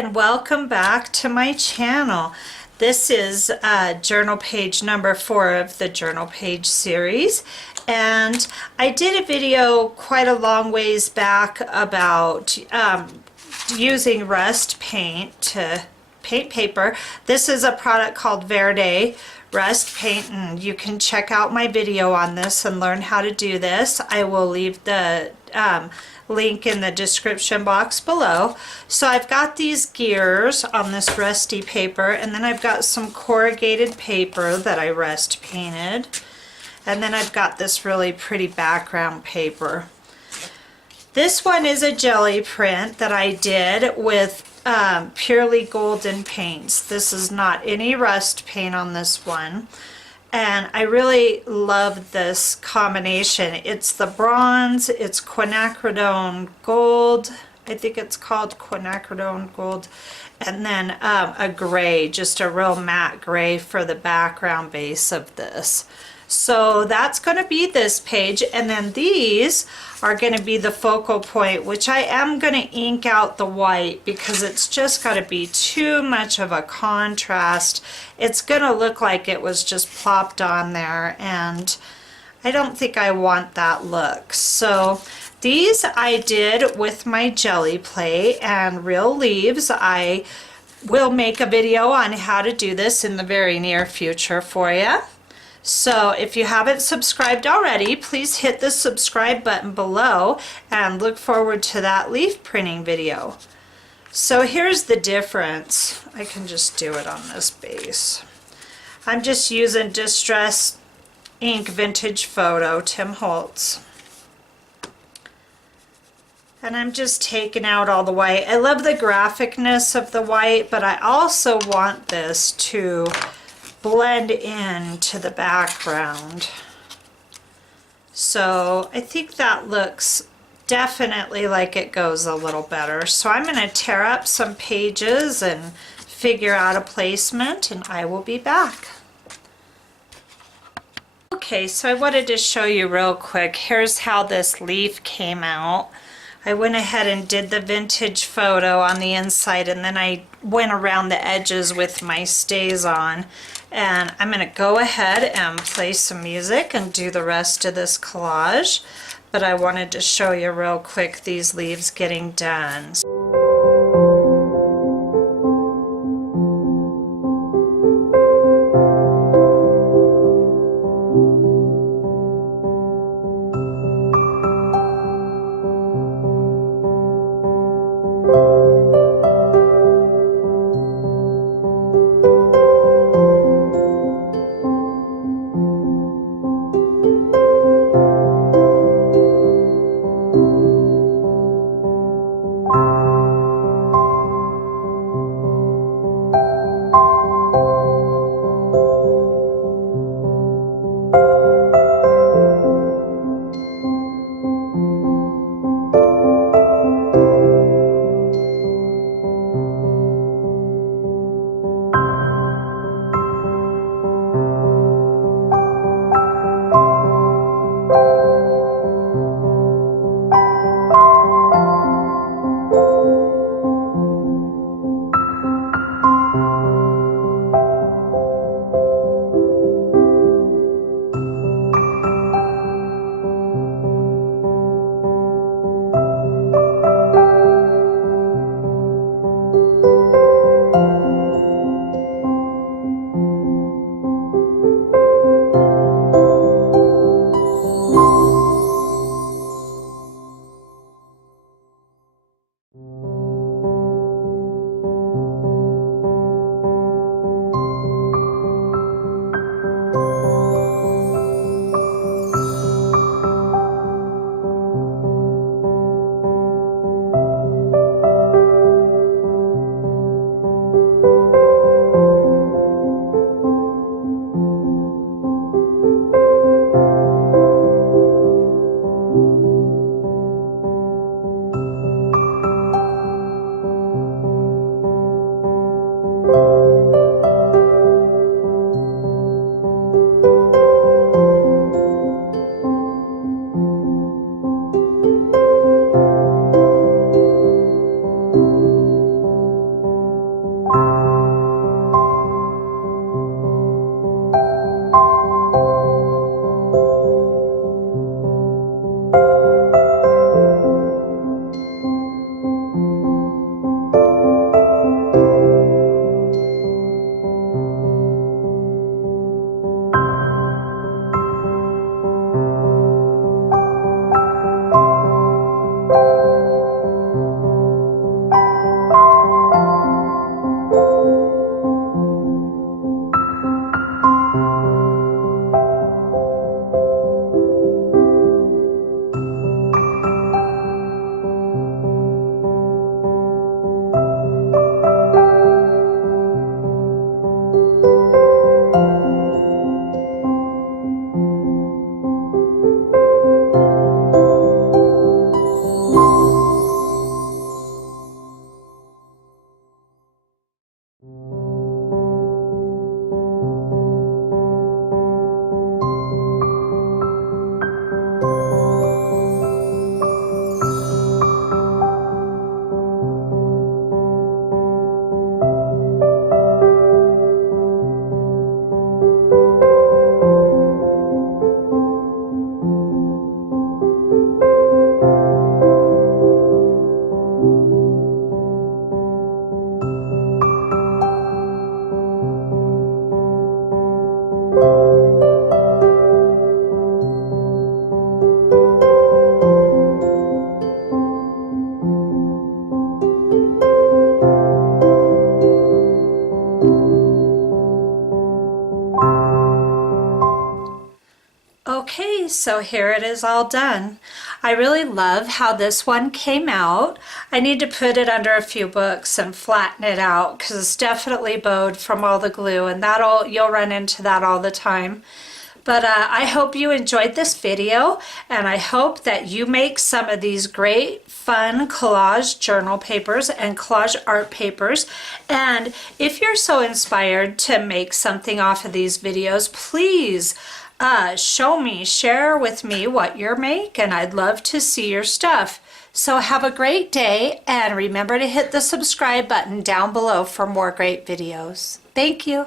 and welcome back to my channel. This is journal page number 4 of the journal page series, and I did a video quite a long ways back about using rust paint to paint paper. This is a product called Verde Rust Paint, and you can check out my video on this and learn how to do this. I will leave the link in the description box below. So I've got these gears on this rusty paper, and then I've got some corrugated paper that I rust painted, and then I've got this really pretty background paper. This one is a jelly print that I did with purely golden paints. This is not any rust paint on this one, and I really love this combination. It's the bronze, it's quinacridone gold, I think it's called quinacridone gold, and then a gray, just a real matte gray for the background base of this. So that's going to be this page, and then these are going to be the focal point, which I am going to ink out the white because it's just got to be too much of a contrast. It's going to look like it was just plopped on there, and I don't think I want that look. So these I did with my jelly plate and real leaves. I will make a video on how to do this in the very near future for you. So if you haven't subscribed already, please hit the subscribe button below and look forward to that leaf printing video. So here's the difference. I can just do it on this base. I'm just using Distress Ink Vintage Photo, Tim Holtz. And I'm just taking out all the white. I love the graphicness of the white, but I also want this to blend in to the background. So I think that looks definitely like it goes a little better. So I'm going to tear up some pages and figure out a placement, and I will be back. Okay, so I wanted to show you real quick. Here's how this leaf came out. I went ahead and did the vintage photo on the inside, and then I went around the edges with my stays on. And I'm going to go ahead and play some music and do the rest of this collage. But I wanted to show you real quick these leaves getting done. so here it is all done. I really love how this one came out. I need to put it under a few books and flatten it out because it's definitely bowed from all the glue, and you'll run into that all the time. But I hope you enjoyed this video, and I hope that you make some of these great fun collage journal papers and collage art papers. And if you're so inspired to make something off of these videos, please show me, share with me what you make, and I'd love to see your stuff. So have a great day, and remember to hit the subscribe button down below for more great videos. Thank you.